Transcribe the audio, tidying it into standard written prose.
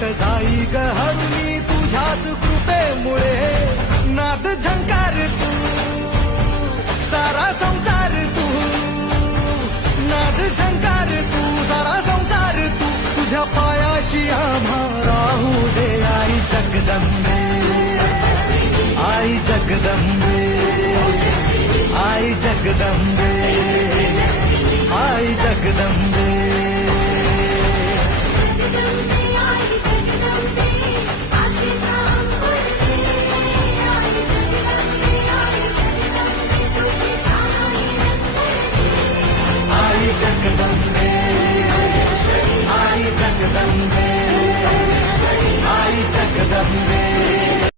संकट जाई ग हरुनी तुझ्याच कृपेमुळे नाद झंकार तू सारा संसार तू नाद झंकार तू सारा संसार तू तुझ्या पायाशी आम्हा राहू दे आई जगदंबे